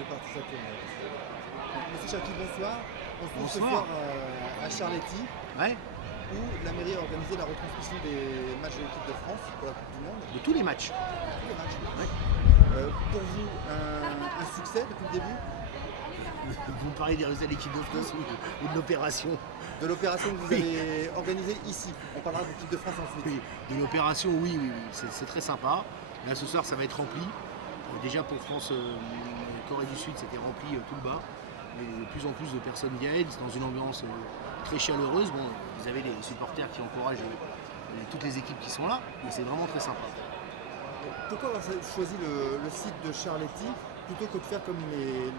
est parti ça tourne. Monsieur Chaki, bonsoir. On se trouve ce Bonsoir. soir à Charletti, Ouais, où la mairie a organisé la retransmission des matchs de l'équipe de France pour la Coupe du Monde. de tous les matchs. Tous les matchs. Ouais. Pour vous, un succès depuis le début Vous me parlez des résultats de l'équipe de France ou de l'opération? de l'opération que vous avez organisée ici. On parlera de l'équipe de France ensuite. Oui, de l'opération, oui, oui, oui. C'est très sympa. Là, ce soir, ça va être rempli. Déjà pour France, Corée du Sud, c'était rempli tout le bas. Et de plus en plus de personnes viennent, c'est dans une ambiance très chaleureuse. Bon, vous avez les supporters qui encouragent toutes les équipes qui sont là, mais c'est vraiment très sympa. Pourquoi avoir choisi le site de Charletti plutôt que de faire comme les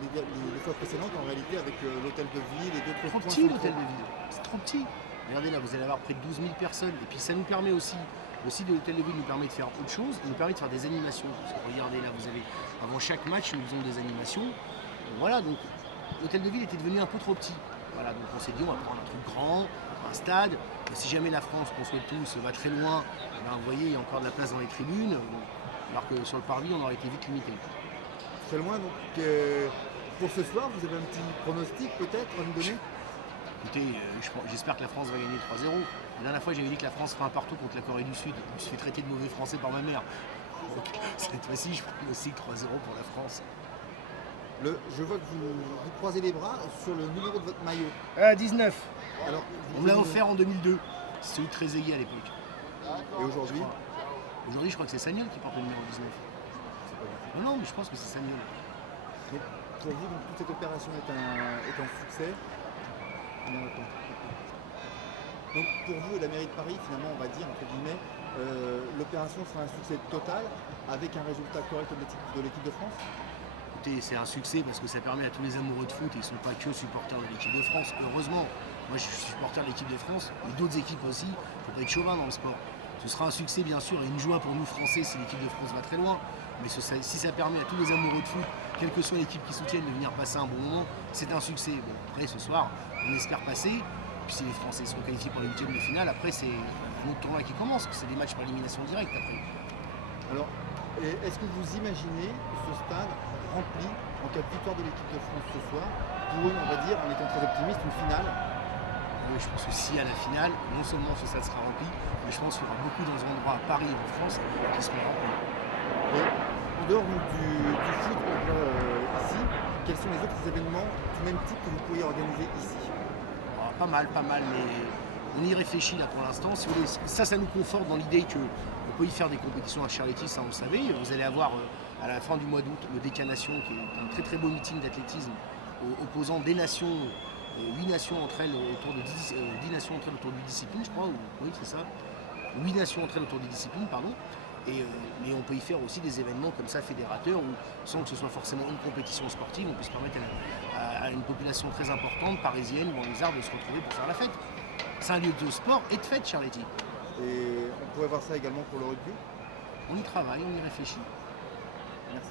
fois précédentes, en réalité avec l'hôtel de ville et d'autres Trop points petit centraux l'hôtel de ville, c'est trop petit. Regardez là, vous allez avoir près de 12 000 personnes. Et puis ça nous permet aussi, le site de l'hôtel de ville nous permet de faire autre chose, il nous permet de faire des animations. Parce que regardez là, vous avez, avant chaque match, nous faisons des animations. Voilà, donc l'hôtel de ville était devenu un peu trop petit. Voilà, donc on s'est dit on va prendre un truc grand, un stade. Et si jamais la France, qu'on souhaite tous, va très loin, ben, vous voyez, il y a encore de la place dans les tribunes. Alors que sur le parvis, on aurait été vite limité. Très loin, donc pour ce soir, vous avez un petit pronostic peut-être à nous donner? Écoutez, j'espère que la France va gagner 3-0. La dernière fois, j'avais dit que la France ferait un partout contre la Corée du Sud. Je me suis fait traiter de mauvais français par ma mère. Donc, cette fois-ci, je pronostique 3-0 pour la France. Je vois que vous croisez les bras sur le numéro de votre maillot. 19. Alors, On me l'a offert en 2002. C'est celui de Trezeguet à l'époque. Et aujourd'hui, Aujourd'hui, je crois que c'est Sagnol qui porte le numéro 19. Non, non, mais je pense que c'est Sagnol. donc, pour vous, donc, toute cette opération est un succès. Combien de temps? Donc pour vous et la mairie de Paris, finalement, on va dire, entre guillemets, l'opération sera un succès total avec un résultat correct de l'équipe de France? Écoutez, c'est un succès parce que ça permet à tous les amoureux de foot, et ils ne sont pas que supporters de l'équipe de France, heureusement. Moi, je suis supporter de l'équipe de France, et d'autres équipes aussi. Il ne faut pas être chauvin dans le sport. Ce sera un succès, bien sûr, et une joie pour nous, Français, si l'équipe de France va très loin. Mais si ça permet à tous les amoureux de foot, quelle que soit l'équipe qui soutiennent, de venir passer un bon moment, c'est un succès. Bon, après, ce soir, on espère passer. Puis si les Français sont qualifiés pour les huitièmes de finale, après, c'est un autre tournoi qui commence, parce que c'est des matchs par élimination directe après. Alors, est-ce que vous imaginez ce stade rempli en cas de victoire de l'équipe de France ce soir pour une, on va dire, en étant très optimiste, une finale? Oui, je pense que si à la finale, non seulement ce stade sera rempli, mais je pense qu'il y aura beaucoup dans un endroit à Paris et en France qui seront remplis. Et en dehors donc, du foot qu'on voit ici, quels sont les autres événements du même type que vous pourriez organiser ici? Ah, pas mal, mais on y réfléchit là pour l'instant. Si vous voulez, ça nous conforte dans l'idée qu'on peut y faire des compétitions à Charletti, ça on le savait. Vous allez avoir à la fin du mois d'août le Décanation, qui est un très très beau meeting d'athlétisme opposant des nations, 8 nations entre elles autour de 10 nations entre elles autour de disciplines, je crois, oui c'est ça. 8 nations entre elles autour des disciplines, pardon. Mais on peut y faire aussi des événements comme ça fédérateurs où, sans que ce soit forcément une compétition sportive, on puisse permettre à une population très importante, parisienne ou banlieusarde, de se retrouver pour faire la fête. C'est un lieu de sport et de fête, Charletti. Et on pourrait voir ça également pour le rugby? On y travaille, on y réfléchit. Merci.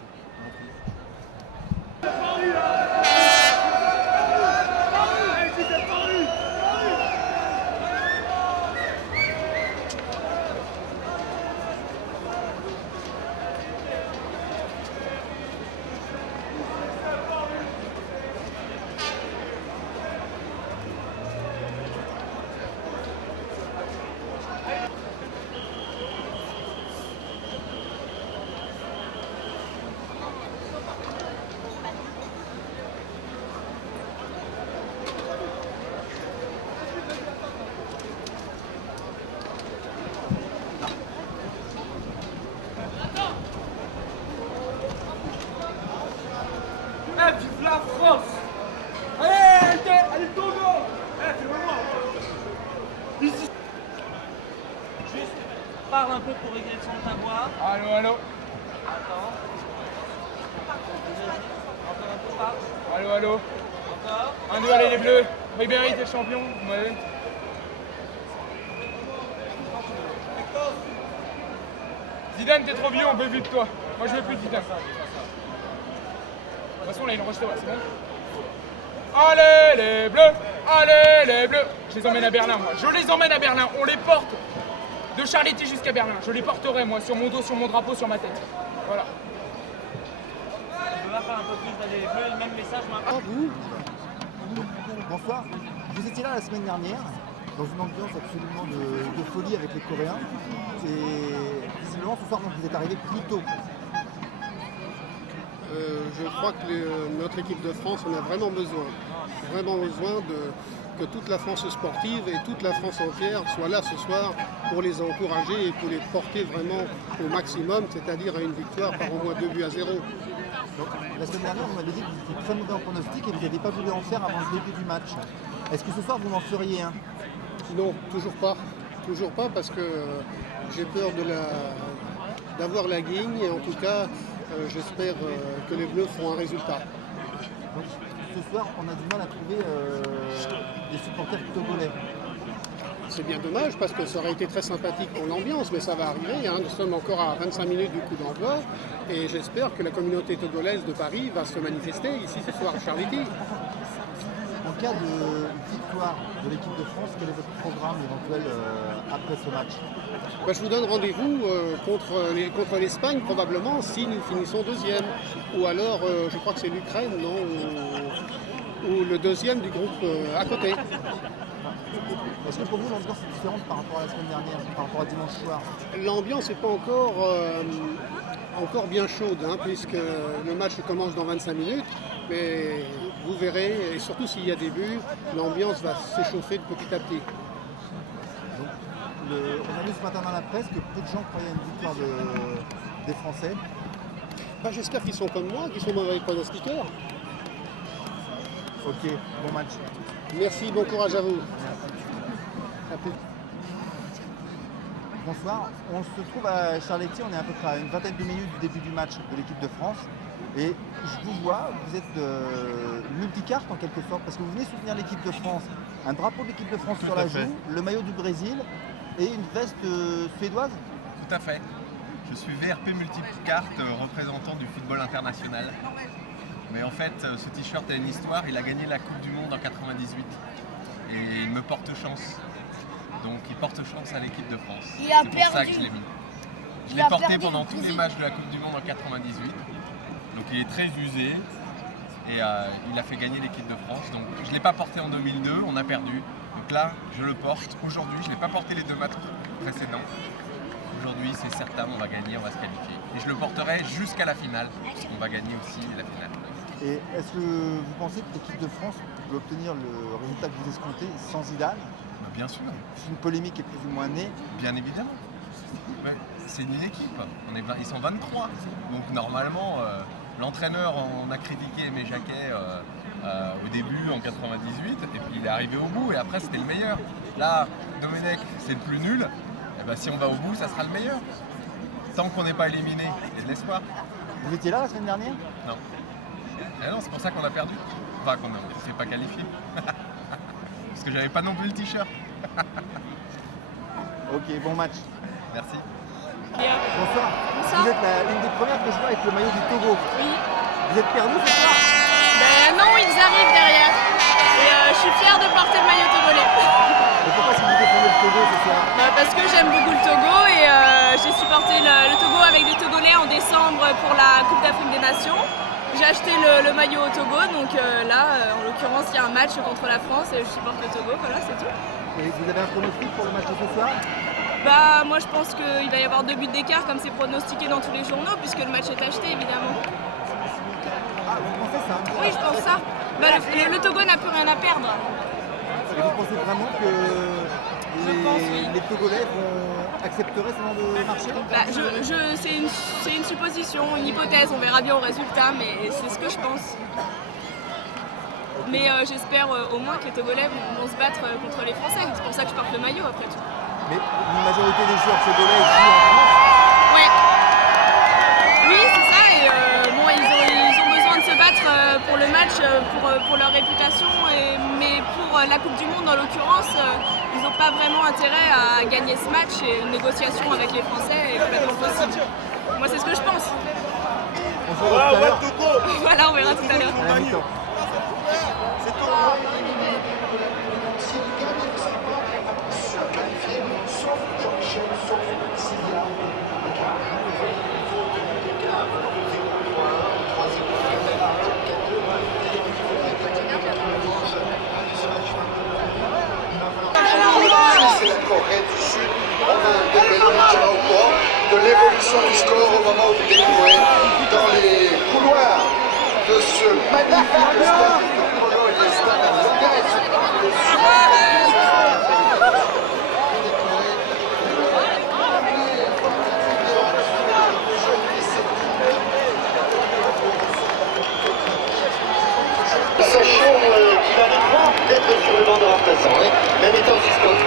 Vive la France! Allez, Togo! Fais-le-moi! Ici! Juste, parle un peu pour régler le son de ta voix. Allô, allô, Attends. Encore un peu, parle. allô, allô. Encore. 1-2, allez les bleus. Ribéry, t'es champion. Ouais. Zidane, t'es trop vieux, on peut plus de toi. Moi, je veux plus de Zidane. De toute façon, là, il en reste, ouais, c'est bon. Allez les bleus, allez les bleus. Je les emmène à Berlin, moi. Je les emmène à Berlin. On les porte de Charletti jusqu'à Berlin. Je les porterai, moi, sur mon dos, sur mon drapeau, sur ma tête. Voilà. Tu veux pas un peu plus d'aller bleu, le même message, mais un peu. Bonsoir. Vous étiez là la semaine dernière, dans une ambiance absolument de folie avec les Coréens. Et visiblement, ce soir, donc, vous êtes arrivé plus tôt. Je crois que notre équipe de France en a vraiment besoin. Vraiment besoin que toute la France sportive et toute la France entière soit là ce soir pour les encourager et pour les porter vraiment au maximum, c'est-à-dire à une victoire par au moins 2-0. Donc, la semaine dernière, vous m'avez dit que vous étiez très mauvais en pronostic et que vous n'aviez pas voulu en faire avant le début du match. Est-ce que ce soir, vous en feriez un? Non, toujours pas. Toujours pas parce que j'ai peur d'avoir la guigne et en tout cas, j'espère que les Bleus feront un résultat. Donc, ce soir, on a du mal à trouver des supporters togolais. C'est bien dommage parce que ça aurait été très sympathique pour l'ambiance, mais ça va arriver. Hein. Nous sommes encore à 25 minutes du coup d'envoi et j'espère que la communauté togolaise de Paris va se manifester ici ce soir à Charletti. En cas de victoire de l'équipe de France, quel est votre programme éventuel après ce match? Je vous donne rendez-vous contre l'Espagne probablement si nous finissons deuxième. Ou alors, je crois que c'est l'Ukraine, non, ou le deuxième du groupe à côté. Est-ce que pour vous l'ambiance est différente par rapport à la semaine dernière, par rapport à dimanche soir? L'ambiance n'est pas encore bien chaude, hein, puisque le match commence dans 25 minutes. Mais vous verrez, et surtout s'il y a des buts, l'ambiance va s'échauffer de petit à petit. Donc, on a vu ce matin dans la presse que peu de gens croyaient à une victoire des Français. J'espère qu'ils sont comme moi, qu'ils sont mauvais pronostiqueurs. Ok, bon match. Merci, bon courage à vous. À plus. Bonsoir, on se trouve à Charletti, on est à peu près à une vingtaine de minutes du début du match de l'équipe de France. Et je vous vois, vous êtes multicarte en quelque sorte, parce que vous venez soutenir l'équipe de France. Un drapeau de l'équipe de France sur la joue, le maillot du Brésil et une veste suédoise. Tout à fait. Je suis VRP multicarte, représentant du football international. Mais en fait, ce t-shirt a une histoire, il a gagné la Coupe du Monde en 98. Et il me porte chance. Donc il porte chance à l'équipe de France. C'est pour ça que je l'ai mis. Je l'ai porté pendant tous les matchs de la Coupe du Monde en 98. Donc il est très usé et il a fait gagner l'équipe de France. Donc je ne l'ai pas porté en 2002, on a perdu. Donc là, je le porte aujourd'hui. Je ne l'ai pas porté les 2 matchs précédents. Aujourd'hui, c'est certain, on va gagner, on va se qualifier. Et je le porterai jusqu'à la finale. On va gagner aussi la finale. Et est-ce que vous pensez que l'équipe de France peut obtenir le résultat que vous escomptez sans Zidane? Bien sûr. Si une polémique est plus ou moins née. Bien évidemment. Ouais, c'est une équipe. Ils sont 23. Donc normalement, l'entraîneur, on a critiqué Aimé Jacquet au début en 98, et puis il est arrivé au bout, et après c'était le meilleur. Là, Domenech, c'est le plus nul. Et ben, si on va au bout, ça sera le meilleur. Tant qu'on n'est pas éliminé, il y a de l'espoir. Vous étiez là la semaine dernière? Non. Et non, c'est pour ça qu'on a perdu. Enfin, qu'on ne s'est pas qualifié. Parce que j'avais pas non plus le t-shirt. Ok, bon match. Merci. Bonsoir. Bonsoir. Vous êtes une des premières que je vois avec le maillot du Togo. Oui. Vous êtes perdu ce soir? Ben non, ils arrivent derrière. Et je suis fière de porter le maillot togolais. Et pourquoi est-ce que vous défendez le Togo ce soir? Parce que j'aime beaucoup le Togo et j'ai supporté le Togo avec des Togolais en décembre pour la Coupe d'Afrique des Nations. J'ai acheté le maillot au Togo, donc là, en l'occurrence, il y a un match contre la France et je supporte le Togo, voilà, c'est tout. Et vous avez un pronostic pour le match de ce soir? Bah, moi je pense qu'il va y avoir 2 buts d'écart comme c'est pronostiqué dans tous les journaux, puisque le match est acheté évidemment. Ah, vous pensez ça? Oui, je pense ça. Bah, le Togo n'a plus rien à perdre. Et vous pensez vraiment que pense, oui. les Togolais accepteraient ce genre de marché? Bah, c'est une supposition, une hypothèse, on verra bien au résultat, mais c'est ce que je pense. Mais j'espère au moins que les Togolais vont se battre contre les Français. C'est pour ça que je porte le maillot après tout. Mais une majorité des joueurs togolais jouent en France. Ouais. Oui, c'est ça. Et bon, ils ont besoin de se battre pour le match, pour leur réputation. Mais pour la Coupe du Monde, en l'occurrence, ils n'ont pas vraiment intérêt à gagner ce match. Et une négociation avec les Français est complètement possible. Moi, c'est ce que je pense. On se voit tout à l'heure. Voilà, on verra tout à l'heure. À la mi-temps. moment où vous découvrez dans les couloirs de ce magnifique stade de Polo et des stades de Grèce, le sachant qu'il arrivera d'être sur le banc de remplaçants, même étant suspens.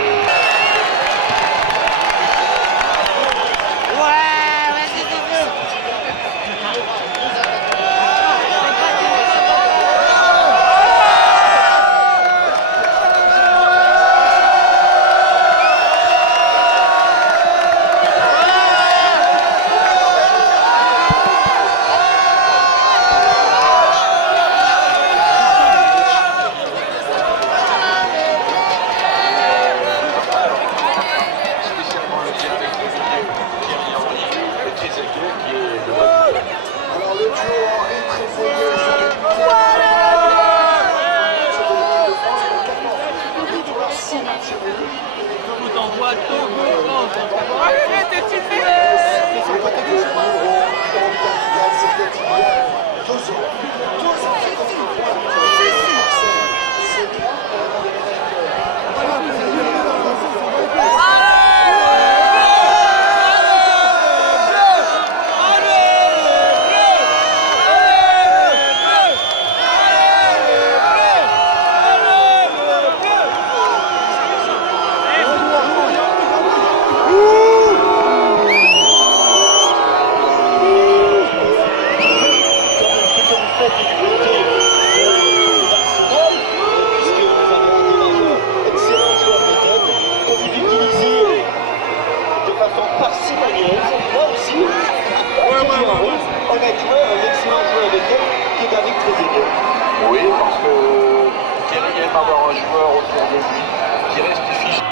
Oui, parce que Thierry aime avoir un joueur autour de lui qui reste fiché.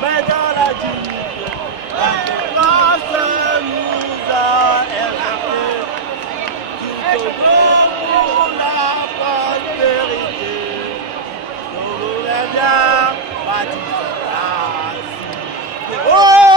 Mais dans la dignité, la grâce nous a échappé. Tout au bon pour la prospérité. Nous voulons bien bâtir la cité. Oh!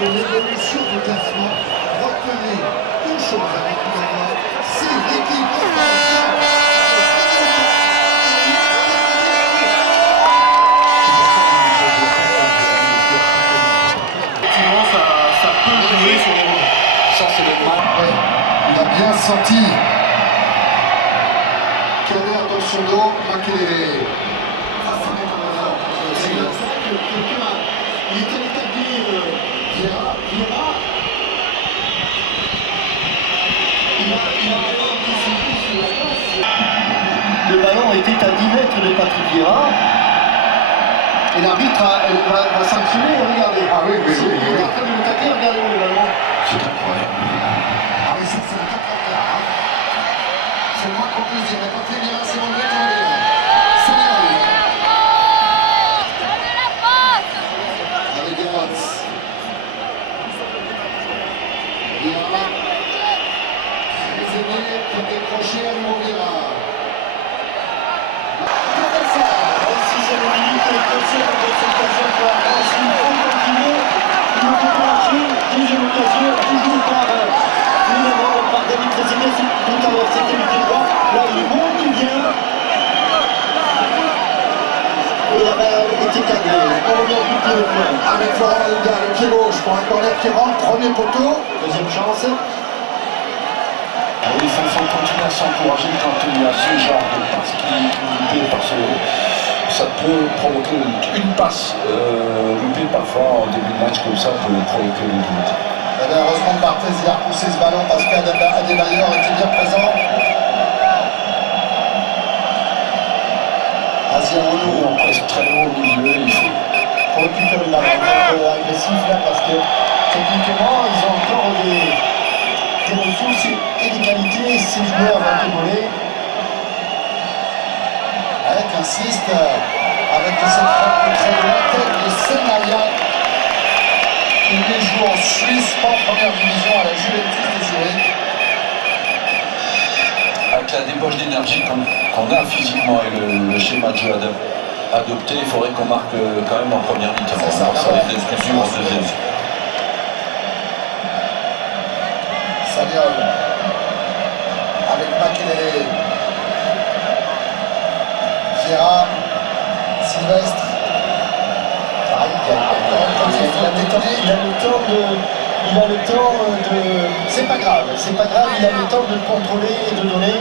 de l'évolution du classement. Retenez une chose avec nous, c'est l'équipe de France. Effectivement, ça peut jouer sur les mots. Ça, c'est le droit. Ouais, il a bien senti. Caner dans son dos, Makelele. il est allé taper Vieira. Il a anticipé sur la passe. Le ballon était à 10 mètres de Patrick Vieira. Et l'arbitre va sanctionner, regardez. Ah oui, oui. Il est en train de le taper, regardez le ballon. C'est incroyable. Ah oui, ça c'est un top. C'est le moins qu'on puisse dire. Patrick Vieira, c'est mon retour. Avec Gérard. Vieira. Très aimé pour décrocher à Vieira. Deuxième occasion, toujours par David Trezeguet, tout à l'heure c'était le droit, là il monte bien. Et la balle était cadrée, on revient du pied de point. Avec Florent Malouda, le pied gauche pour un corner qui rentre, premier poteau, deuxième chance. Il faut continuer à s'encourager quand il y a ce genre de passe qui loupée, parce que ça peut provoquer une passe loupée parfois en début de match comme ça peut provoquer une doute. Heureusement que Barthez a repoussé ce ballon parce qu'Adebayor était bien présent. On presse très haut au milieu, il faut récupérer le ballon, agressif là parce que techniquement ils ont encore des ressources et des qualités si les joueurs vont évoluer. Avec insiste, avec cette frappe très lointaine de Senalia. Il joue en Suisse, pas en première division à la Juventus de Zurich. Avec la débauche d'énergie qu'on a physiquement et le schéma de jeu adopté, il faudrait qu'on marque quand même en première mi-temps. Ça risque d'être plus dur en deuxième. Sagnol avec Makelele. Vieira, Sylvestre. Il a le temps de... C'est pas grave, il a le temps de contrôler et de donner.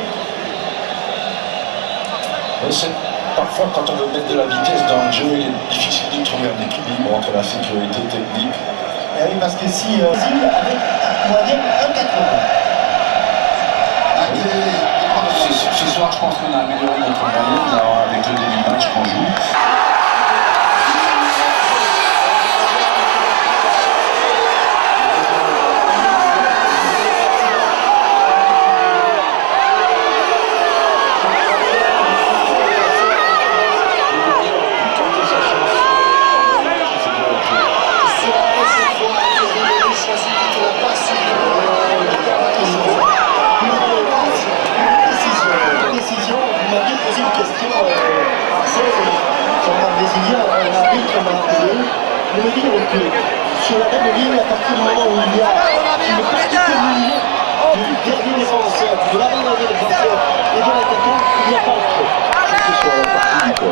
Parfois, quand on veut mettre de la vitesse dans le jeu, il est difficile de trouver un équilibre entre la sécurité technique. Et oui, parce que si avec moyenne 1,80. Ce soir, je pense qu'on a amélioré notre moyenne avec le début de match qu'on joue. Sur la même ligne, à partir du moment où il y a une partie commune du dernier défenseur, de l'avant-dernier défenseur et de l'attaquant, il n'y a pas de feu.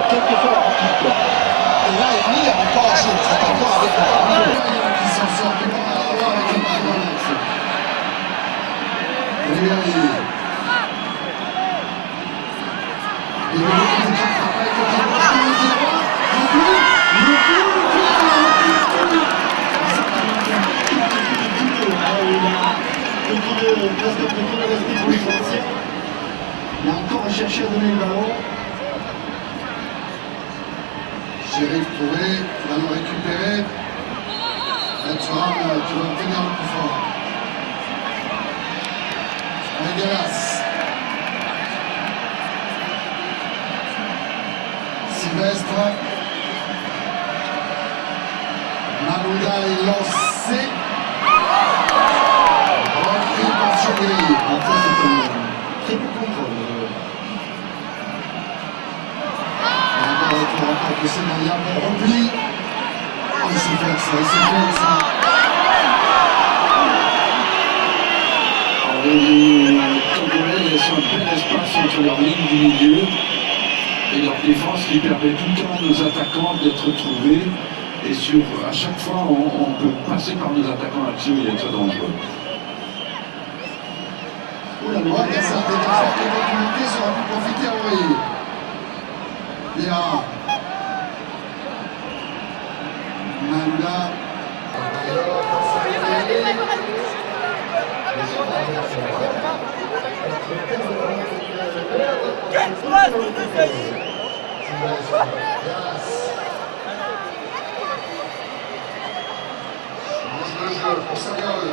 Quelle que soit la partie du club. Et là, il n'y a encore un chose, c'est encore avec la famille qui s'en sort, qui va avoir avec le ballon. Il a encore cherché à donner le ballon. Chérif Touré, ballon récupéré. Thuram qui va obtenir le coup fort. Megalas. Sylvestre. Malouda est lancé. Repris par Chérif. Après, c'est un très bon contrôle. Encore de Senalia pour repli. Oh, il sait faire ça, Les Togolais laissent un bel espace entre leur ligne du milieu et leur défense qui permet tout le temps à nos attaquants d'être trouvés. Et à chaque fois, on peut passer par nos attaquants là-dessus et être dangereux. Oula, mais il y a ça, des fortes opportunités, ça aura pu profiter à Henri. Léa. Malouda. Le jeu pour Sagnol.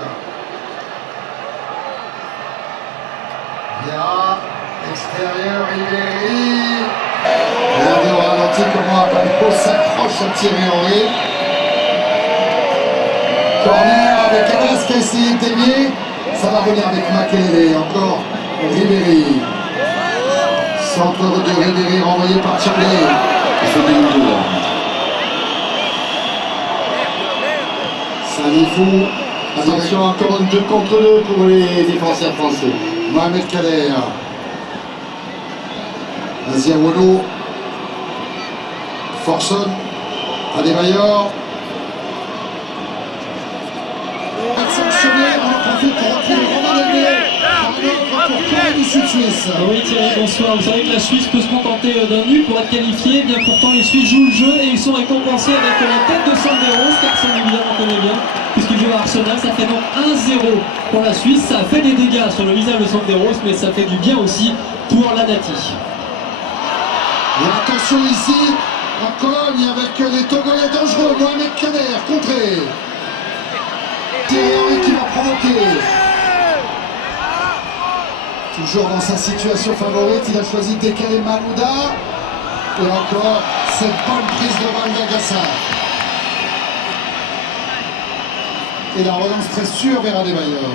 Vieira, extérieur, Ribéry. Regardez au ralenti comment Apalpo s'accroche à Thierry Henry. Corner avec Alas qui a essayé de dévier. Ça va revenir avec Makelele. Encore Ribéry. Centre de Ribéry renvoyé par Tchadé. Il fait des deux là. Salifou. Attention, encore un 2 contre 2 pour les défenseurs français. Mohamed Kader. Aziawolo. Forson. Adebayor. Sanctionné, on en profite pour appeler Romain Lemay. Pour Corée du Sud-Suisse. Oui Thierry, bonsoir. Vous savez que la Suisse peut se contenter d'un nul pour être qualifiée. Bien pourtant les Suisses jouent le jeu et ils sont récompensés avec la tête de Sandeiros, Carson évidemment connaît bien, puisqu'il joue à Arsenal. Ça fait donc 1-0 pour la Suisse. Ça a fait des dégâts sur le visage de Sandeiros, mais ça fait du bien aussi pour la Nati. Et attention ici, en Cologne avec les Togolais dangereux. Mohamed Kader contré. Thierry Henry qui va provoquer. Toujours dans sa situation favorite, il a choisi de décaler Malouda. Et encore cette bonne prise de balle d'Agassa. Et la relance très sûre vers Adebayor.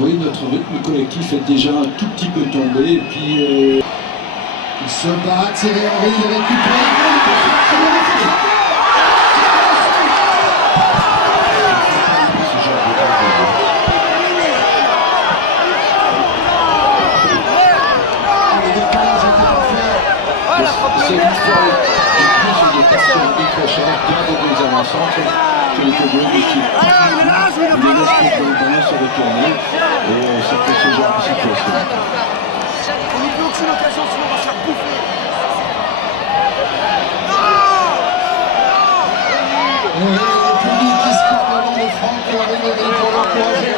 Oui, notre rythme collectif est déjà un tout petit peu tombé. Et puis, il se bat, Thierry Henry, il récupère. C'est l'histoire du dépassement décrocheur, bien des deux avant-centres que les Togolais décident. Les laissent pour le ballon se retourner et ça fait ce genre de situation. On n'a plus aucune occasion, sinon on va se faire bouffer. Le public qui score le nom de Franck Ribéry pour l'encourager.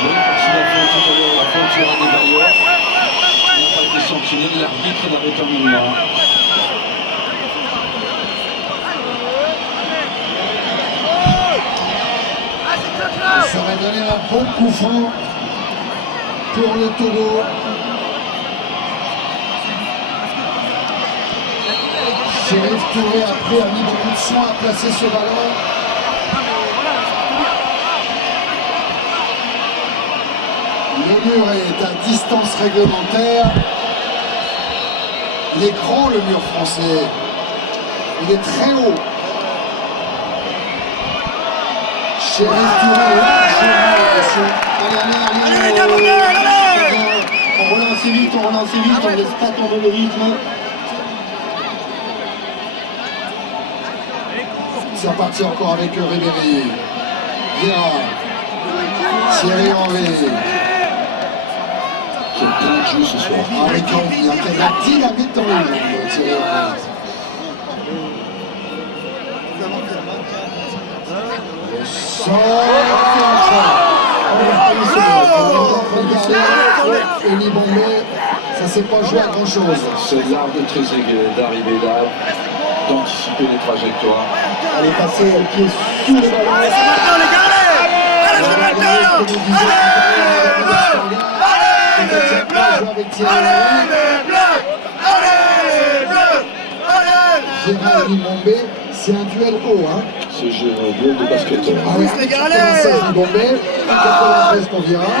Oui, parce qu'il a fait tout à l'heure la faute sur Adebayor. Il n'a pas été sanctionné, l'arbitre l'avait terminé là. Ça va donner un bon coup franc pour le Togo. Chérif Touré après a mis beaucoup de soin à placer ce ballon. Le mur est à distance réglementaire. Il est grand le mur français. Il est très haut. Chérif Touré on relance vite, on ne laisse pas tomber le rythme. C'est reparti encore avec Ribéry. Vieira. Thierry Henry. C'est plein de jeu ce soir. Avec la dynamite dans le monde, Thierry Henry. Eni Bombé, ça s'est pas joué à grand chose. C'est l'art de Trezeguet d'arriver là, d'anticiper les trajectoires. Elle est passée le pied sous le ballon. Allez, c'est maintenant les gars, allez, c'est maintenant. Gérard Eni Bombé, c'est un duel haut, hein. C'est un duel de basketteur. Ah oui, 96 Bombé, 93 pour Vieira.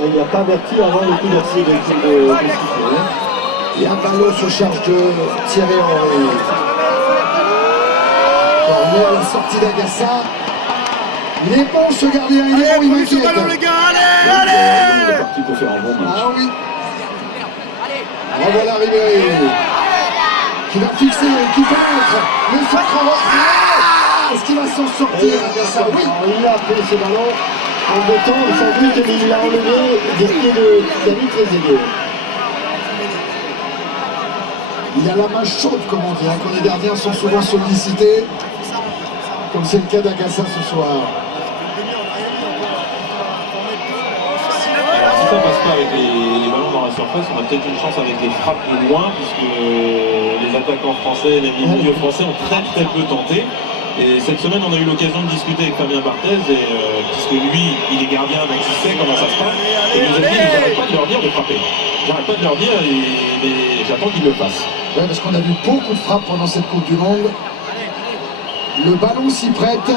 Il n'y a pas averti avant le coup d'arcy de sifflet. Et un ballon se charge de Thierry Henry. Corner à la sortie d'Agassa. Il est bon ce gardien, il est bon, il m'inquiète. Il est parti pour faire un bon match. Ah oui. Revoilà Ribéry. Qui va fixer, qui va être le centre. Est-ce qu'il va s'en sortir Agassa? Oui. Il a appelé ce ballon. En deux temps, sans doute, il l'a enlevé des pieds de David Trezeguet. Il y a la main chaude, comme on dit, hein, quand les gardiens sont souvent sollicités, comme c'est le cas d'Agassa ce soir. Si ça passe pas avec les ballons dans la surface, on a peut-être une chance avec les frappes de loin, puisque les attaquants français et même les milieux français ont très peu tenté. Et cette semaine, on a eu l'occasion de discuter avec Fabien Barthez, puisque lui, il est gardien, donc il sait comment ça se passe. Et il nous a dit, j'arrête pas de leur dire de frapper. J'arrête pas de leur dire, et j'attends qu'ils le fassent. Ouais, parce qu'on a vu beaucoup de frappes pendant cette Coupe du Monde. Le ballon s'y prête.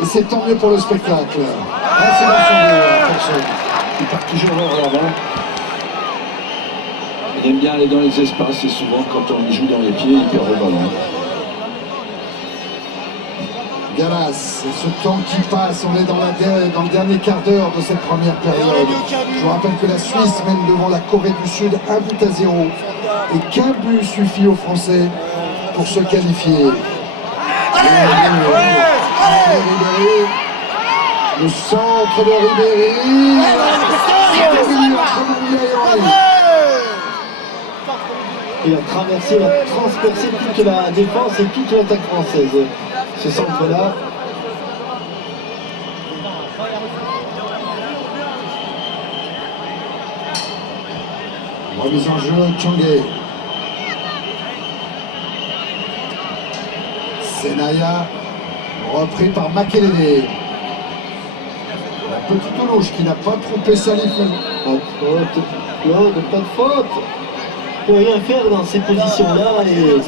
Et c'est tant mieux pour le spectacle. Ah, c'est dans son dos, Il part toujours vers l'avant. Il aime bien aller dans les espaces et souvent quand on joue dans les pieds, il perd le ballon. Galas, ce temps qui passe, on est dans le dernier quart d'heure de cette première période. Je vous rappelle que la Suisse mène devant la Corée du Sud 1-0 et qu'un but suffit aux Français pour se qualifier. Le centre de Ribéry. Il a traversé, il a transpercé toute la défense et toute l'attaque française. Ce centre-là. Remise en jeu, Tchangé. Senaya, repris par Makelele. La petite Toulouche qui n'a pas trompé Salifou. Pas de faute, Claude, pas de faute. Il ne peut rien faire dans ces positions-là. Et...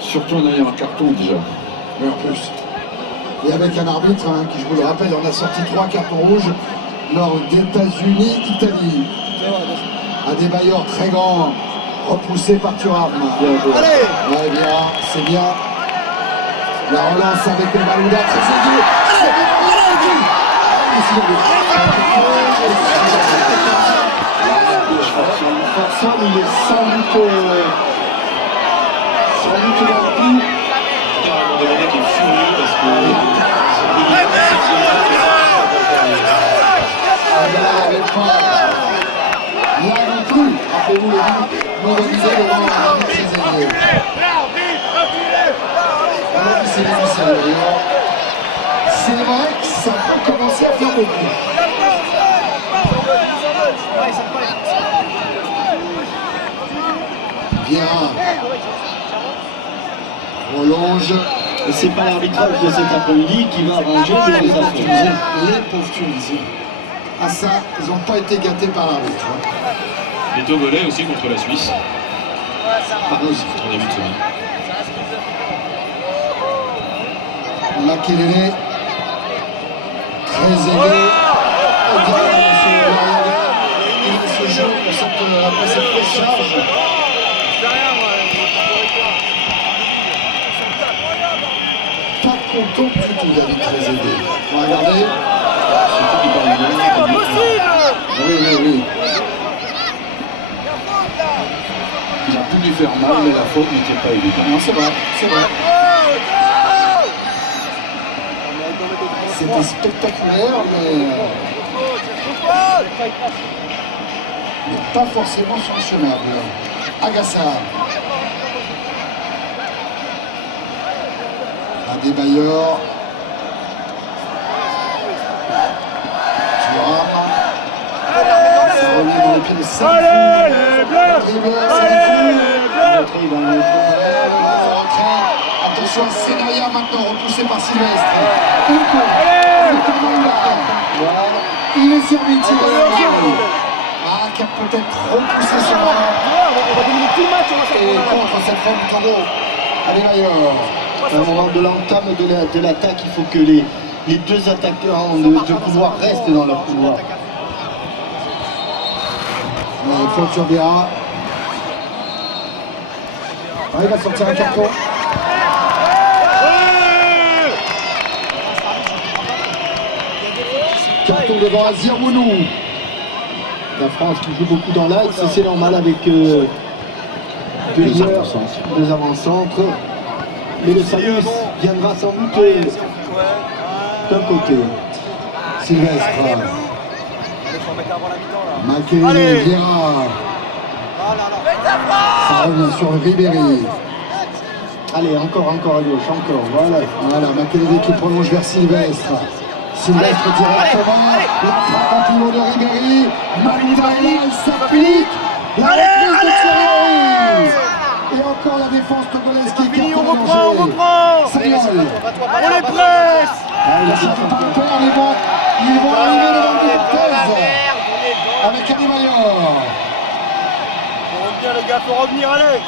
Surtout en ayant un carton déjà. Mais en plus. Et avec un arbitre qui, je vous le rappelle, on a sorti 3 cartons rouges lors d'États-Unis-Italie. Adebayor très grand, repoussé par Thuram. Allez, ouais, bien, c'est bien. La relance avec le Malouda, très aiguë. Forçon, il est sans doute dans le coup. Carrément des mecs qui est furieux parce que... Là non plus, rappelez-vous le but, mobilisé devant un but très élevé. C'est vrai que ça peut commencer à faire beaucoup. Bien. Prolonge. Et c'est pas l'arbitrage de cet après-midi qui va arranger les affaires. Les pauvres Tunisiens. Ah ça, ils n'ont pas été gâtés par l'arbitre. Les Togolais aussi contre la Suisse. Pardon, En début de semaine. Makelele, très aidé. Il se joue après cette décharge. Pas content du tout, David, très aidé. On va regarder. Oui. Il a pu lui faire mal, mais la faute n'était pas évidente. Non, c'est vrai. C'était spectaculaire, mais pas forcément sanctionnable. Agassa. Adebayor. Thuram. Ça revient dans les pieds de Salifou. Allez les bleus! Attention à Senaya maintenant, repoussé par Sylvestre. Il est servi de Sylvestre. Qui a peut-être repoussé son bras. Et contre cette forme du Togo. Adebayor. Au moment de l'entame de l'attaque, il faut que les deux attaquants de couloir restent dans leur couloir. Faute sur Béra. Il va sortir un carton. Carton devant Azirounou. La France qui joue beaucoup dans l'axe, c'est normal avec deux joueurs, deux avant-centres. Mais le salut viendra sans doute d'un côté. Sylvestre. mettait avant la mi-temps là. Makelele, Vieira. Ça revient sur Ribéry. Allez, encore à gauche, encore. Voilà, Makelele qui prolonge vers Sylvestre. Sylvestre directement. La frappe en pivot de Ribéry. Malouda est là, il s'applique. La reprise de Thierry. Et encore la défense togolaise qui écarte le danger. Sagnol. On les presse. Ils vont arriver devant le Cortez. Avec Adebayor. Faut revenir les gars, faut revenir, allez.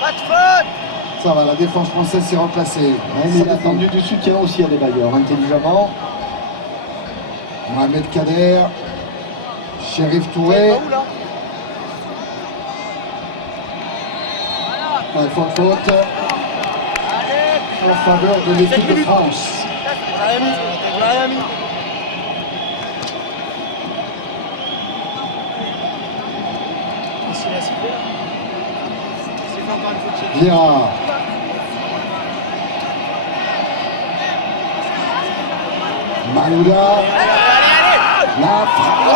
Pas de faute. Ça va, la défense française s'est replacée. Il a tendu du soutien aussi à Adebayor, intelligemment. Mohamed Kader. Chérif Touré. Faute. En faveur de l'équipe de France. On l'a rien mis. Vieira. Malouda. La frappe.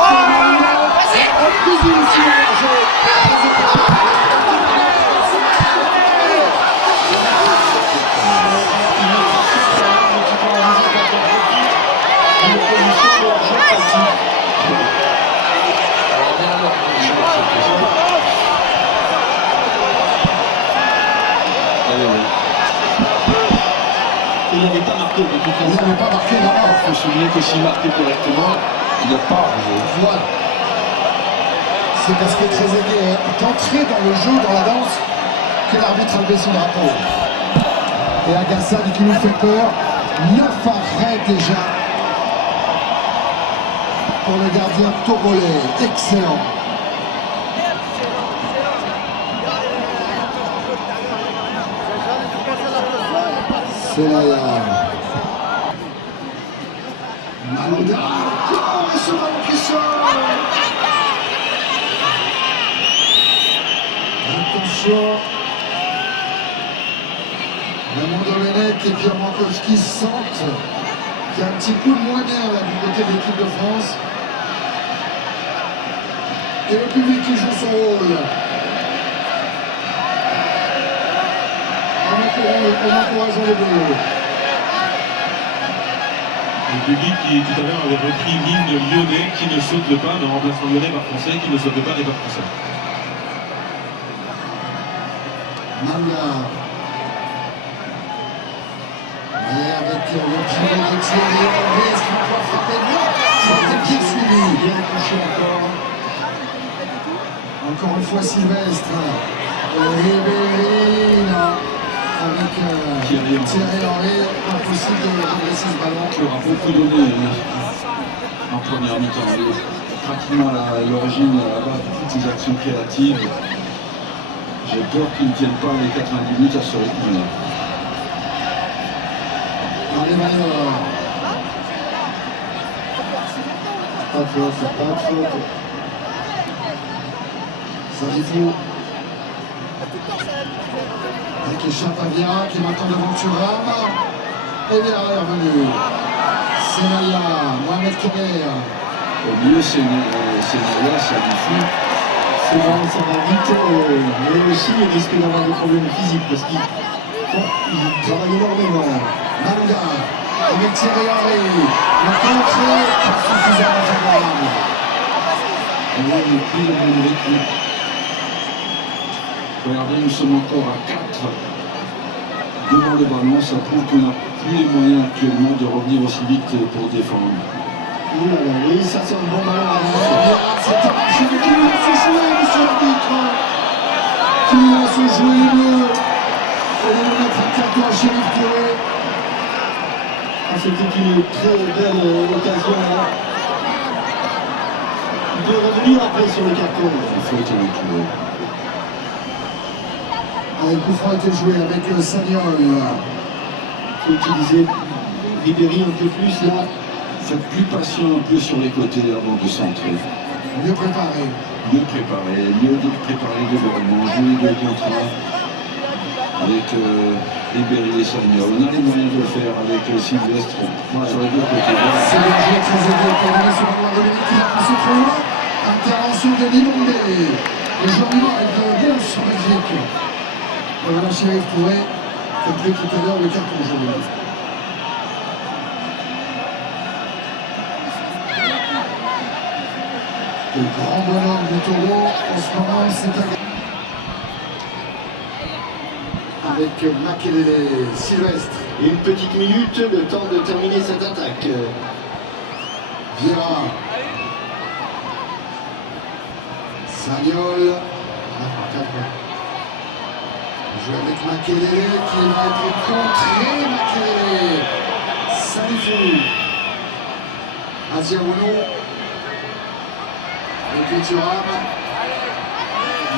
Il n'avait pas marqué de toute façon. Il n'avait pas marqué là-bas. Il faut se souvenir que s'il marquait correctement, il n'a pas arrangé. Voilà. C'est parce qu'il est très entré dans le jeu, dans la danse, que l'arbitre a levé son drapeau. Et Agassane qui nous fait peur. 9 arrêts déjà pour le gardien togolais. Excellent. Selaya. Malouda. Oh, ce ballon qui sort. Attention. Raymond Domenech et Pierre Mankowski sentent qu'il y a un petit coup de moins bien là, du côté de l'équipe de France. Et le public qui joue son rôle. En encourageant les Bleus. Le public qui tout à l'heure avait repris l'hymne lyonnais qui ne saute pas, mais en remplaçant lyonnais par français qui ne saute pas n'est pas français. Manga. Et avec le pivot de Thierry Henry, est-ce qu'il va frapper? Non, ça a été bien suivi. Bien touché encore. Encore une fois Sylvestre. Ribéry, là. Avec Thierry Henry, impossible de redresser ce ballon. Il aura beaucoup donné en première mi-temps. Il est pratiquement à l'origine de toutes ces actions créatives. J'ai peur qu'ils ne tiennent pas les 90 minutes à ce rythme-là. Adebayor. Pas de faute. Salifou. Avec l'échappe à Vieira qui est maintenant devant Thuram. Et Vieira est revenu. Selaya, Mohamed Kader. Au milieu, c'est Naya, Salifou. Ça va vite, mais aussi il risque d'avoir des problèmes physiques parce qu'il travaille énormément. Malouda, avec Thierry Henry. La contrée, pas suffisamment favorable. Et là, il n'est plus le bon rythme. Regardez, nous sommes encore à 4 devant le ballon. Ça prouve qu'on n'a plus les moyens actuellement de revenir aussi vite pour défendre. Oui, ça c'est un bon ballon. C'est un match qui va se jouer, monsieur l'arbitre. Qui va se jouer le mieux. On va nous mettre un carton à Chérif Touré. C'était une très belle occasion. Il peut revenir après sur le carton. Il faut être Touré. Le coup franc a été joué avec Sagnol. Il faut utiliser Ribéry un peu plus là. Faites plus patient un peu sur les côtés avant de centrer. Mieux préparé. Mieux préparé globalement, jouer 2 contre 1 avec Ribéry et Sagnol. On a les moyens de le faire avec Sylvestre sur les 2 côtés. C'est bien joué, très aidé pour aller sur le Ribéry qui a poussé trop loin. Intervention de Libondé. Le joueur du Nord est de gauche sur Belgique. Et voilà, Chérif Touré, fait tout à l'heure le carton jaune. Le grand bonhomme du Togo, en ce moment, c'est avec Makelele, Sylvestre. Une petite minute, le temps de terminer cette attaque. Vieira. Sagnol. Joue avec Makelele qui va être contré. Makelele. Salifou. Aziaounou. Et puis Thuram.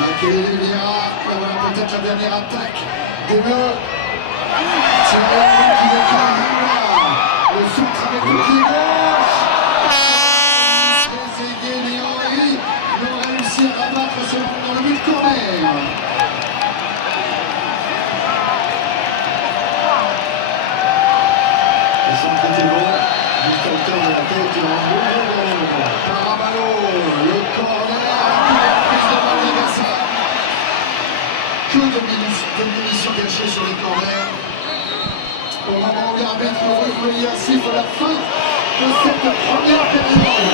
Makelele Vieira. Et voilà peut-être la dernière attaque des Bleus. Thierry qui décale le centre avec le pied gauche. Trezeguet et Henry n'ont réussi à rabattre ce ballon dans le but corner. Le centre était bon, juste à hauteur de la tête du Rambo. Parabalo, le corner, la prise de Maldegassa. Que de munitions cachées sur les corners. Au moment où l'arbitre relie un siffle à la fin de cette première période.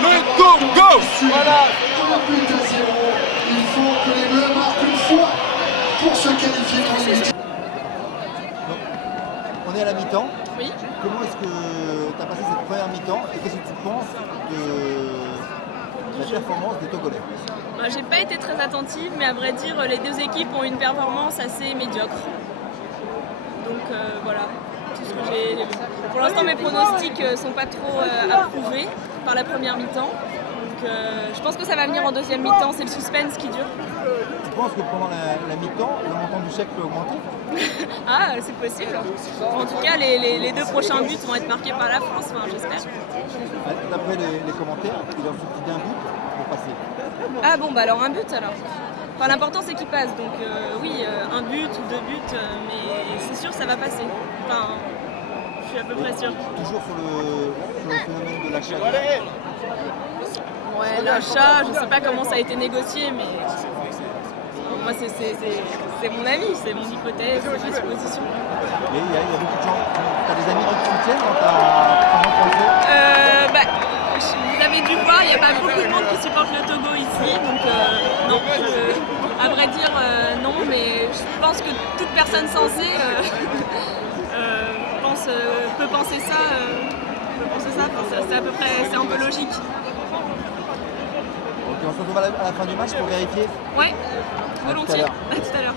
Le Togo. Voilà. Un but à 0. Il faut que les Bleus marquent une fois pour se qualifier pour les huitièmes. On est à la mi-temps. Oui. Comment est-ce que tu as passé cette première mi-temps et qu'est-ce que tu penses de la performance des Togolais? J'ai pas été très attentive, mais à vrai dire, les deux équipes ont une performance assez médiocre. Donc voilà, tout ce que j'ai vu. Pour l'instant, mes pronostics sont pas trop approuvés par la première mi-temps. Donc je pense que ça va venir en deuxième mi-temps, c'est le suspense qui dure. Tu penses que pendant la mi-temps, le montant du chèque peut augmenter? Ah, c'est possible. En tout cas, les deux prochains buts vont être marqués par la France, enfin, j'espère. D'après les commentaires, il leur suffit d'un but pour passer. Ah bon, bah alors un but alors. Enfin, l'important c'est qu'il passe, donc oui, un but ou deux buts, mais c'est sûr ça va passer. Enfin, je suis à peu près sûre. Toujours sur le phénomène de l'achat. Ouais, l'achat, je sais pas comment ça a été négocié, mais moi c'est mon avis, c'est mon hypothèse, c'est ma supposition. Et il y a beaucoup de gens, tu as des amis qui te soutiennent dans ta Bah, vous avez dû voir, il n'y a pas beaucoup de monde qui supporte le Togo ici, donc non, à vrai dire non, mais je pense que toute personne sensée peut penser ça, c'est à peu près, c'est un peu logique. Ok, on se retrouve à la fin du match pour vérifier. Ouais, volontiers, à tout à l'heure.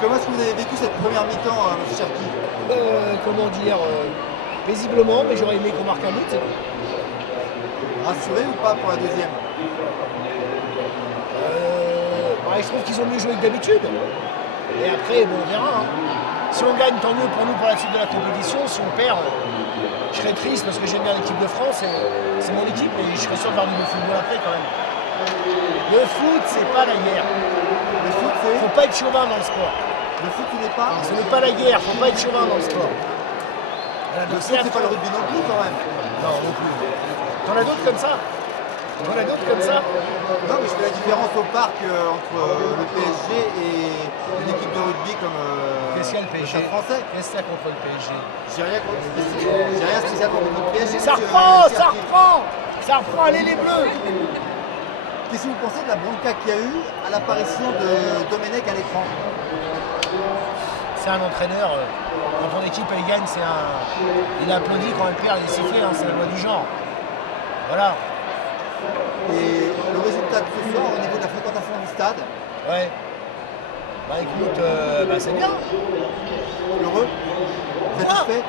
Comment est-ce que vous avez vécu cette première mi-temps, M. Cherki? Comment dire, paisiblement, mais j'aurais aimé qu'on marque un but. Rassuré ou pas pour la deuxième? Je trouve qu'ils ont mieux joué que d'habitude. Et après, bon, on verra. Hein. Si on gagne, tant mieux pour nous pour la suite de la compétition. Si on perd, je serais triste parce que j'aime bien l'équipe de France. C'est mon équipe, mais je serais sûr de voir du football après quand même. Le foot, c'est pas la guerre. Le foot, c'est... Faut pas être chauvin dans le sport. Le foot, ce n'est pas... Ce n'est pas la guerre, faut pas être chauvin dans le sport. Le foot, c'est pas le rugby non plus quand même. Non, non plus. T'en as d'autres comme ça? T'en as d'autres comme ça? Non, mais je fais la différence au parc entre le PSG et une équipe de rugby comme qu'est-ce qu'il y a le PSG français. Qu'est-ce qu'il y a contre le PSG? J'ai rien spécialement contre le PSG. Ça reprend, ça reprend. Ça reprend, allez les Bleus. Qu'est-ce que vous pensez de la bronca qu'il y a eu à l'apparition de Domenech à l'écran? C'est un entraîneur, quand ton équipe elle gagne, il applaudit, quand elle perd, il est sifflé, hein, c'est la loi du genre. Voilà. Et le résultat de ce soir au niveau de la fréquentation du stade, ouais. Bah écoute, c'est bien. Heureux? Satisfait?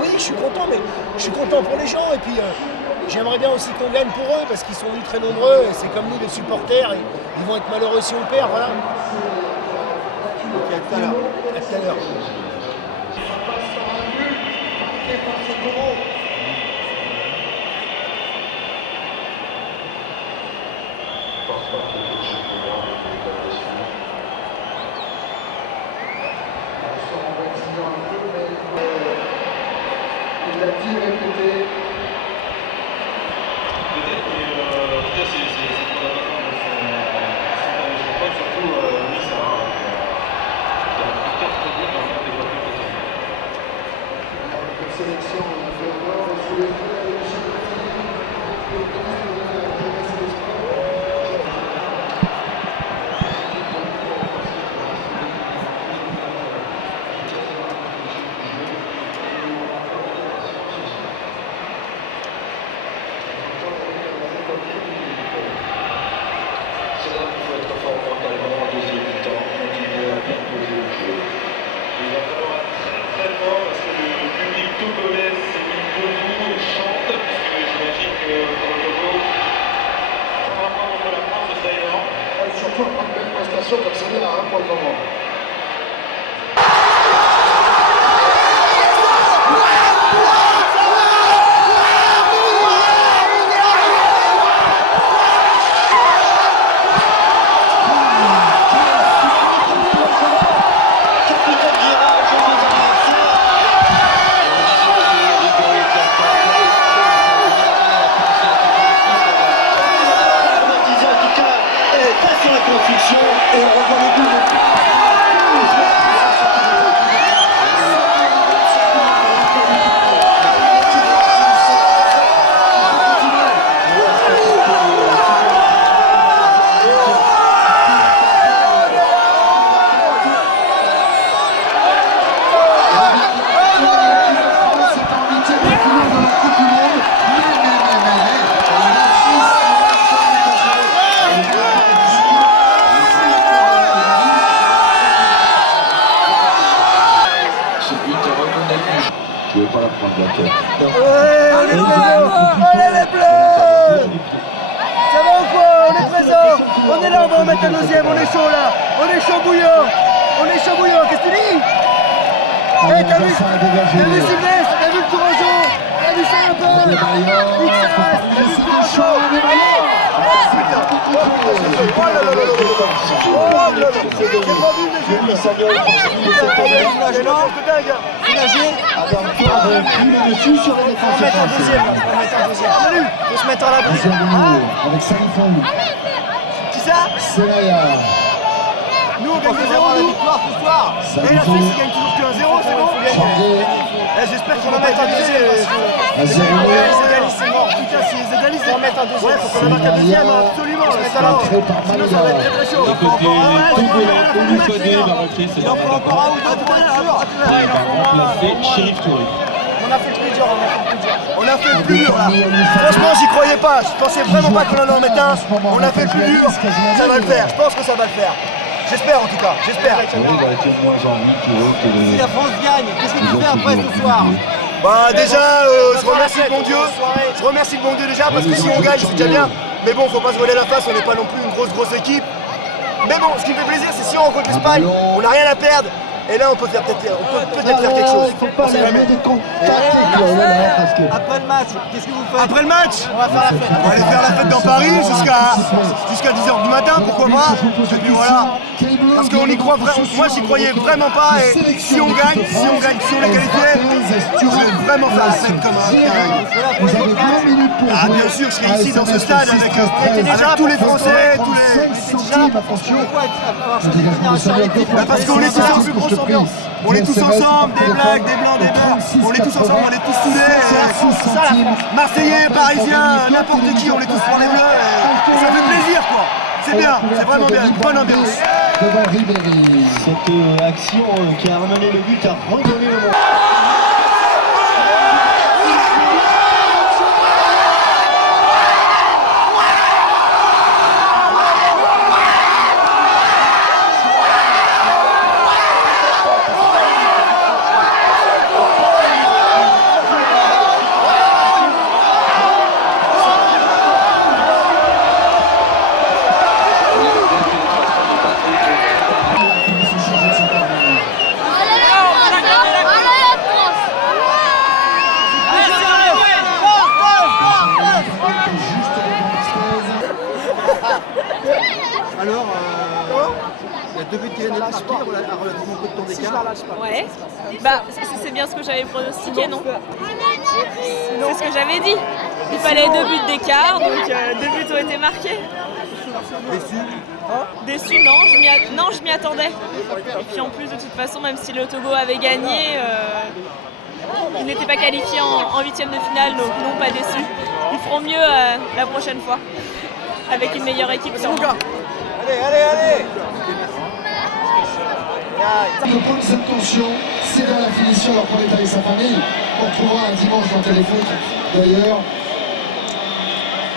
Oui, je suis content, mais je suis content pour les gens. Et puis, j'aimerais bien aussi qu'on gagne pour eux, parce qu'ils sont venus très nombreux. Et c'est comme nous, les supporters. Et ils vont être malheureux si on perd, voilà. Ok, à tout à l'heure. À tout à l'heure. Il a dit répéter. Sélection, on a fait encore, et je voulais surtout prendre une prestation comme celle-là pour le moment. Je ne vais pas la prendre la tête. On est présents! Allez les bleus! Ça va ou quoi? On est présents! On est là, on va en mettre un deuxième, on est chaud là! On est chaud bouillant! On est chaud bouillant, qu'est-ce que tu dis? Hey, t'as vu Sylvestre? T'as vu le Tourangeau? T'as vu ça un peu? XS! T'as vu le Tourangeau? Oh là là là là! Oh là là! J'ai pas vu les jeux! C'est dingue! dessus sur les défenseurs français. Faut se mettre à l'abri. Avec Salifou. Qui ça? Selaya. Nous on gagne 0 la victoire ce soir. Et la Suisse gagne toujours que 1-0, c'est bon? J'espère qu'on va mettre un deuxième. À 0. Ils égalisent, c'est mort. Putain, si ils égalisent, ils vont mettre un deuxième. Ouais, faut qu'on en marque un deuxième, absolument. Sinon ça va être très très chaud. Il en faut encore un ou deux. Il va remplacer Chérif Touré. On a fait le plus dur, on a fait le plus dur là. Franchement, j'y croyais pas. Je pensais vraiment pas qu'on en mettait un. On a fait le plus dur. Ça va le faire. Je pense que ça va le faire. J'espère en tout cas. J'espère. Il a été moins envie que Si la France gagne, qu'est-ce que tu fais après ce soir? Bah déjà, je remercie le bon Dieu. Je remercie le bon Dieu déjà parce que si on gagne, c'est déjà bien. Mais bon, faut pas se voiler la face. On n'est pas non plus une grosse équipe. Mais bon, ce qui me fait plaisir, c'est si on rencontre l'Espagne, on n'a rien à perdre. Et là, on peut faire peut-être faire quelque chose. On sait jamais. Après le match, qu'est-ce que vous faites? Après le match, on va faire la fête. On va aller faire la fête dans Paris jusqu'à 10h du matin, pourquoi pas? Et puis voilà. Parce qu'on y croit vraiment. Moi, j'y croyais vraiment pas. Et si on gagne, si on les qualifiait, je vais vraiment faire la fête comme un. Vous avez 2 minutes pour Ah, jouer. bien sûr, je serai ici dans ce stade avec tous les Français, tous les. Centimes, attention. Parce qu'on est tous en plus grosse ambiance. On est tous ensemble, des blagues, des blancs, des blancs. On est tous ensemble, on est tous soudés. Marseillais, Parisiens, n'importe qui, on est tous pour les bleus. Ça fait plaisir quoi. C'est bien, c'est vraiment bien, une bonne ambiance. Devant Ribéry. Cette action qui a ramené le but a redonné le monde. Alors, il y a 2 buts qui viennent d'être marqués à relativement peu de temps d'écart. Ouais. Bah, c'est bien ce que j'avais pronostiqué, non? C'est ce que j'avais dit. Il fallait 2 buts d'écart, donc 2 buts ont été marqués. Déçu, non, je m'y attendais. Et puis en plus, de toute façon, même si le Togo avait gagné, ils n'étaient pas qualifiés en 8e de finale, donc non, pas déçus. Ils feront mieux la prochaine fois, avec une meilleure équipe sûrement. Allez. De prendre cette tension, c'est dans la finition alors qu'on est avec sa famille. On retrouvera un dimanche dans Téléfoot d'ailleurs.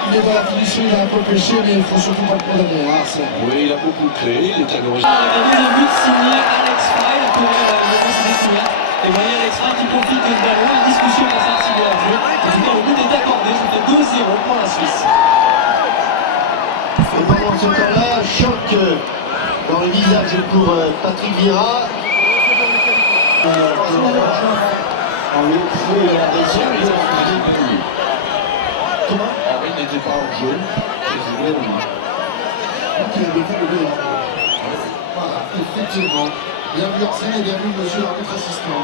Il est dans la finition, il a un peu pêché, mais il ne faut surtout pas le condamner. Oui, il a beaucoup créé, il est à l'origine. Le but signé Alex Fry pour le découverte. Et vous voyez Alex Fry qui profite de ce ballon, une discussion à ça s'il est en jeu. En tout cas, le but est accordé, ça fait 2-0 pour la Suisse. Et pendant ce temps-là, choc dans le visage pour Patrick Vieira. En le feu et la pression, il a refusé de jouer. Comment Henri n'était pas en jeu. Voilà, effectivement. Bienvenue Arsène et bienvenue monsieur l'arbitre assistant.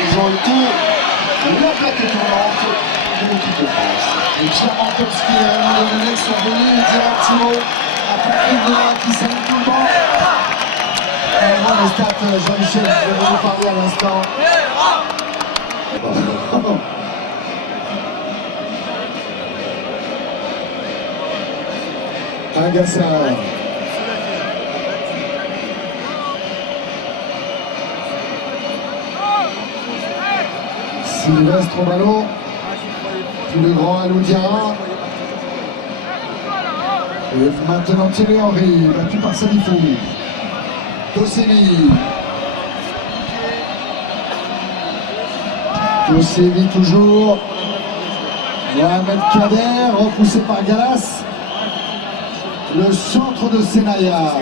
Ils ont été la plaque tournante de l'équipe de France. Les Tchamakovski et Raymond Domenech sont venus directement à Patrick Vieira qui salue tout le monde. Vraiment les stats, Jean-Michel, je vais vous parler à l'instant. Agassa. Sylvestre au ballon. Puis le grand Alou Diarra. Et maintenant Thierry Henry, battu par Salifou. Tossévi. Tossévi toujours. Mohamed Kader, repoussé par Galas. Le centre de Senaya.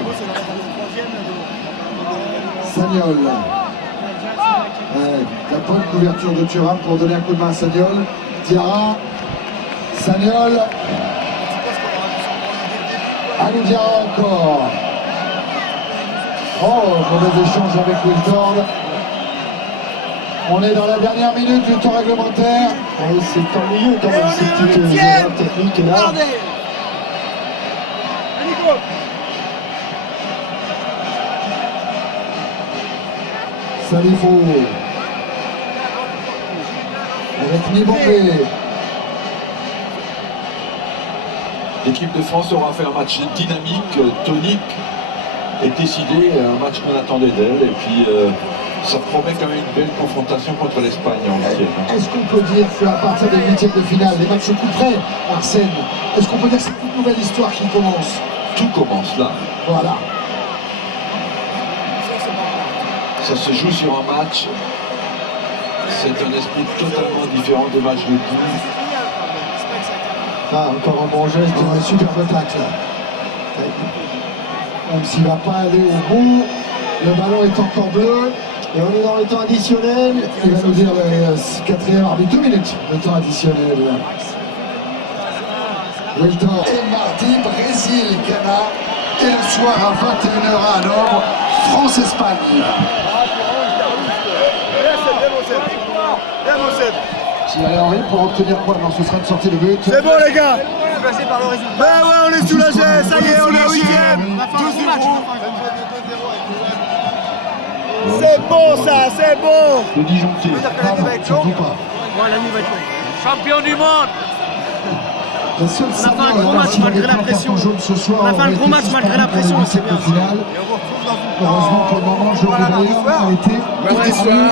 Sagnol. La bonne couverture de Thuram pour donner un coup de main à Sagnol. Diarra. Sagnol. Alou Diarra encore. Oh, mauvais échange avec Wiltord. On est dans la dernière minute du temps réglementaire. Et c'est ennuyeux quand même ces petites erreurs techniques là. Salifou. Avec Nibongé. L'équipe de France aura fait un match dynamique, tonique et décidé, un match qu'on attendait d'elle. Et puis ça promet quand même une belle confrontation contre l'Espagne en 8e. Est-ce qu'on peut dire qu'à partir des 8e de finale, les matchs se couperaient, Arsène? Est-ce qu'on peut dire que c'est une nouvelle histoire qui commence? Tout commence là. Voilà. Ça se joue sur un match. C'est un esprit totalement différent des matchs de poule. Ah, encore un bon geste, un superbe tacle. Même s'il ne va pas aller au bout, le ballon est encore bleu. Et on est dans le temps additionnel. Il va nous dire le 4e arbitre, 2 minutes de temps additionnel. Wiltord et mardi, Brésil, Ghana. Et le soir à 21h à Hanovre, France-Espagne. Thierry Henry pour obtenir quoi? Non, ce sera une sortie de but. C'est bon les gars. Bah ouais, on est soulagés, ça y est, on est au 8e. 2-0. C'est bon ça, c'est bon. Le disjoncté. Surtout pas. Ouais, la nuit va être longue. Champion du monde. La seule On a fait un gros match malgré la pression. On a fait un gros match malgré la pression, c'est bien. Heureusement pour le moment, le jeu a été.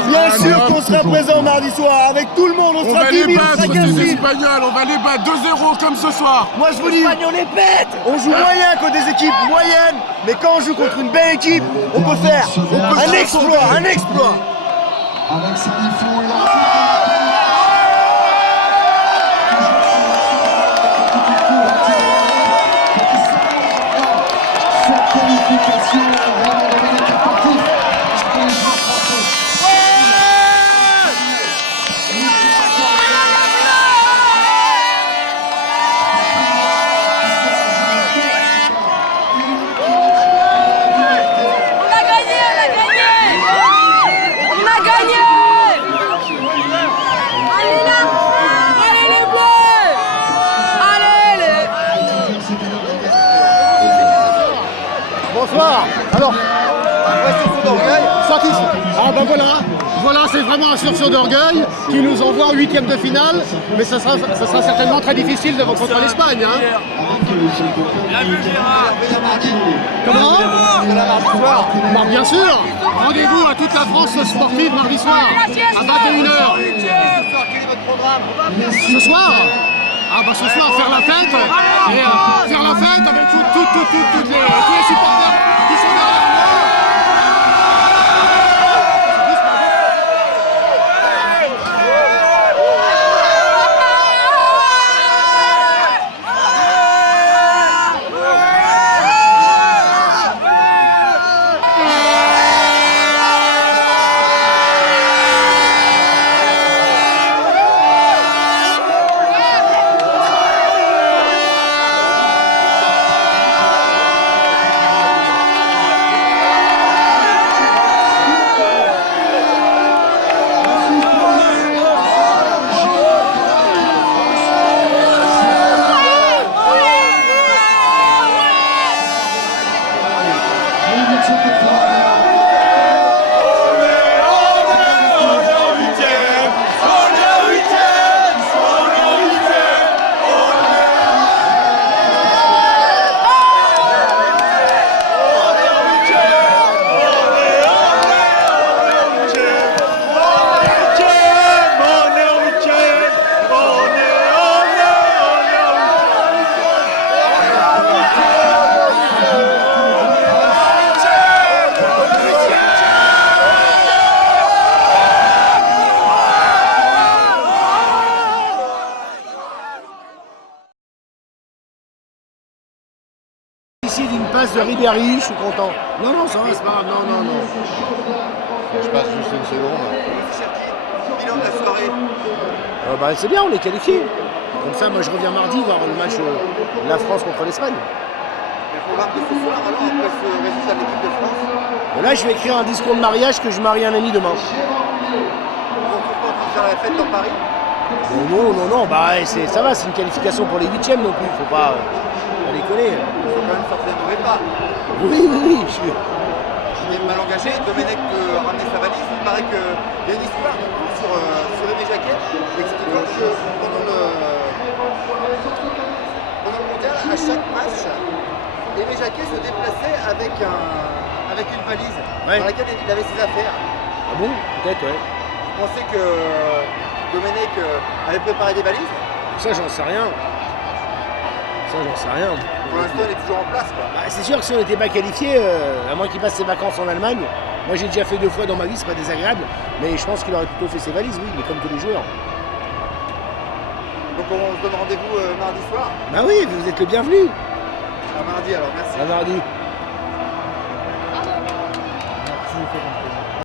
Bien sûr qu'on sera présent mardi soir, avec tout le monde, on sera 10 000, chacun Les Espagnols, on va les battre 2-0 comme ce soir. Moi je vous dis, on les pète. On joue moyen contre des équipes moyennes, mais quand on joue contre une belle équipe, on peut faire un exploit, un exploit. Avec Salifou et la cette qualification, Raymond Domenech apportif. Ah ben voilà, c'est vraiment un sursaut d'orgueil qui nous envoie en 8e de finale, mais ça sera certainement très difficile devant contre l'Espagne. Hein. Comment? Bien sûr. Rendez-vous à toute la France sportive mardi soir à 21h. Ce soir? Ah bah ce soir faire la fête et faire la fête avec tous les supporters qui sont derrière moi. D'une passe de Ribéry, je suis content. Non, ça va, c'est pas grave, non. Je passe juste une seconde. Bilan de la soirée. C'est bien, on est qualifiés. Comme ça, moi je reviens mardi voir le match de la France contre l'Espagne. Le programme de ce soir, alors, après ce résultat de l'équipe de France. Là, je vais écrire un discours de mariage que je marie un ami demain. Vous ne trouvez pas en train de faire la fête dans Paris? Non, ça va, c'est une qualification pour les 8e non plus, faut pas déconner. Il faut quand même sortir des mauvais pas. Oui. J'étais mal engagé, Domenech peut ramener sa valise. Il paraît qu'il y a une histoire sur Aimé Jacquet expliquant que pendant le mondial, à chaque match, Aimé Jacquet se déplaçait avec une valise dans laquelle il avait ses affaires. Ah bon? Peut-être, ouais. Vous pensez que Domenech avait préparé des valises? Ça, j'en sais rien. Pour l'instant, elle est toujours en place, quoi. C'est sûr que si on n'était pas qualifié, à moins qu'il passe ses vacances en Allemagne, moi j'ai déjà fait 2 fois dans ma vie, c'est pas désagréable, mais je pense qu'il aurait plutôt fait ses valises, oui, mais comme tous les joueurs. Donc on se donne rendez-vous mardi soir? Bah oui, vous êtes le bienvenu. À mardi alors, merci. À mardi.